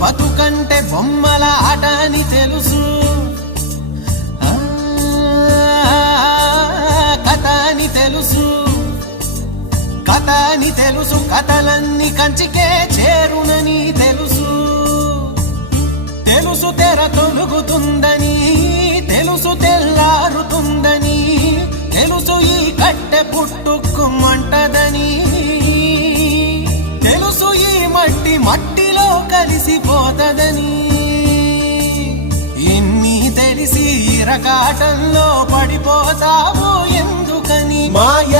బతుకంటే బొమ్మల ఆట అని తెలుసు, కథ అని తెలుసు, కథ అని తెలుసు, కథలన్నీ కంచికే చేరునని తెలుసు. తెలుసు తెర తొలుగుతుందని, తెలుసు తెల్లారుతుందని, తెలుసు ఈ కట్టె పుట్టుకుమంటదని, తెలుసు ఈ మట్టి మట్టిలో కలిసిపోతదని. ఇన్ని తెలిసి ఇరకాటంలో పడిపోతావు ఎందుకని? మాయ